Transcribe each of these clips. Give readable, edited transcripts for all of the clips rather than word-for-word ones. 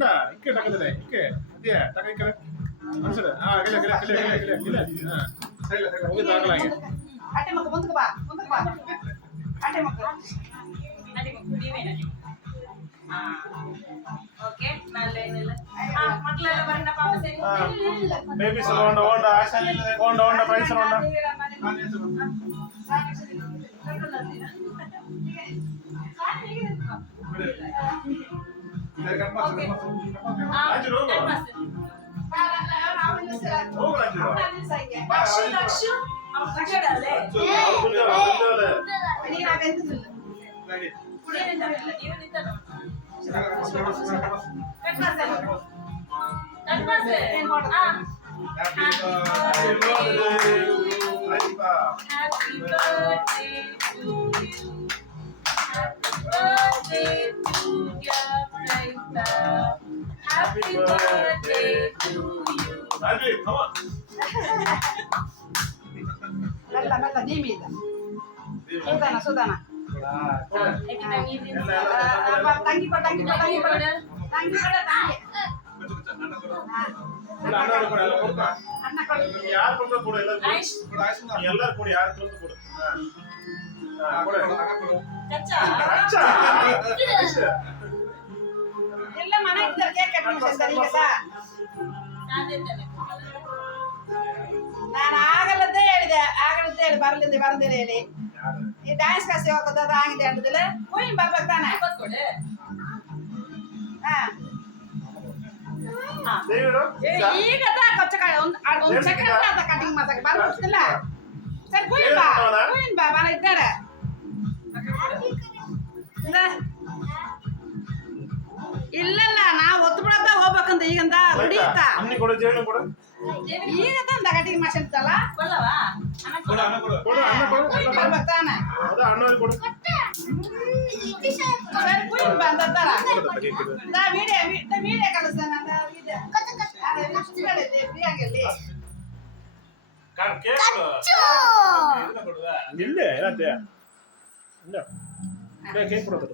ಬೇಕಂಡ ಇಕ್ಕೆ ಟಕದಿದೆ ಇಕ್ಕೆ ಅದೇ ಟಕ ಇಕ್ಕೆ ಅನ್ಸದೆ ಗಿಲ ಗಿಲ ಗಿಲ ಗಿಲ ಗಿಲ ಗಿಲ ಹೋಗಿದ್ದು ಆಗಲಾಗೆ ಅಟ್ಟೆ ಮಕ್ಕ ಮುಂದಕ್ಕೆ ಬಾ ಅಟ್ಟೆ ಮಕ್ಕ ನೀವೇನ ಓಕೆ ನಲ್ಲೇನಿಲ್ಲ ಮಕ್ಕಳೆಲ್ಲ ಬರೋಣ ಪಾಪ ಸರಿ ಬೇಬಿ ಸರ್ ಹೋಂಡ ಹೋಂಡ ಪ್ರೈಸ್ ಹೋಂಡ Happy birthday to you. Happy, come on. Mella, dimmi. Sudana. Tangi pada. ಅಣ್ಣ ಯಾರು ಕೊಡ್ತಾ ಕೊಡು ಎಲ್ಲರೂ ಕೊಡಿ ಯಾರು ಕೊಡ್ತಾ ಕೊಡು ಎಲ್ಲ ಮನೆ ಇದ್ದಾರೆ ಕೇಕ್ ಕಟ್ ಮಾಡ್ತಾರೆ ಈಗ ನಾನು ಆಗಲದ್ದೇ ಹೇಳಿದೆ ಹೇಳಿ ಬರಲಿಂದ ಹೇಳಿ ಈ ಡ್ಯಾನ್ಸ್ ಕ್ಲಾಸ್ ಹೋಗೋದು ಅದು ಆಗಿದೆ ಹೇಳಿದ್ರೆ ಹೋಗಿ ಬರ್ಬೇಕು ತಾನೆ ಈಗ ಒಂದು ಸೆಕೆಂಡ್ ಅಂತ ಕಟಿಂಗ್ ಮಾಡ್ಸಕ್ಕೆ ಬರ್ಬಿಡ್ತಿಲ್ಲ ಸರ್ ಕುಯಿನ್ ಬಾ ಬರ ಇದ್ದಾರೆ ಇಲ್ಲಲ್ಲ ನಾವು ಒತ್ತು ಬಿಡತ್ತ ಹೋಗ್ಬೇಕಂತ ಈಗಂತ ಹೊಡಿಯುತ್ತಾ ಈಗ ತಂದ ಕಟಿಂಗ್ ಮಾಡ್ಸಿರ್ತಲ್ಲ ಬರ್ತಾನೆ ಸರ್ ಕುಯಿನ್ ಬಾ ಅಂತಲ್ಲ ವಿಡಿಯೋ ಕಳಿಸ್ತಾನೆ ಇಲ್ಲೇ ಅದೇ ಕೇಕ್ ಕೊಡೋದು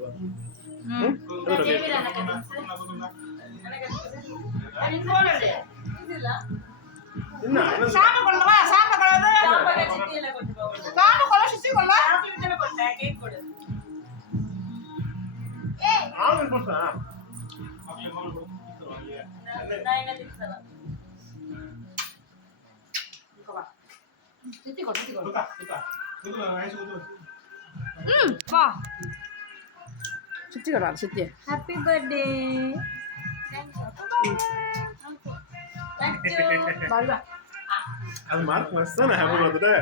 ಸುತ್ತಿ ಹ್ಯಾಪಿ ಬರ್ಡೇ ಅದು ಮಾರ್ಕ್ ಮಸ್ತಾನೆ ಹ್ಯಾಪಿ ಬರ್ತ್ಡೇ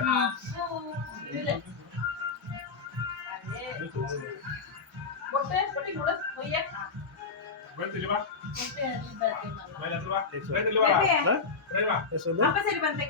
ಸರಿ ಬಂತೆ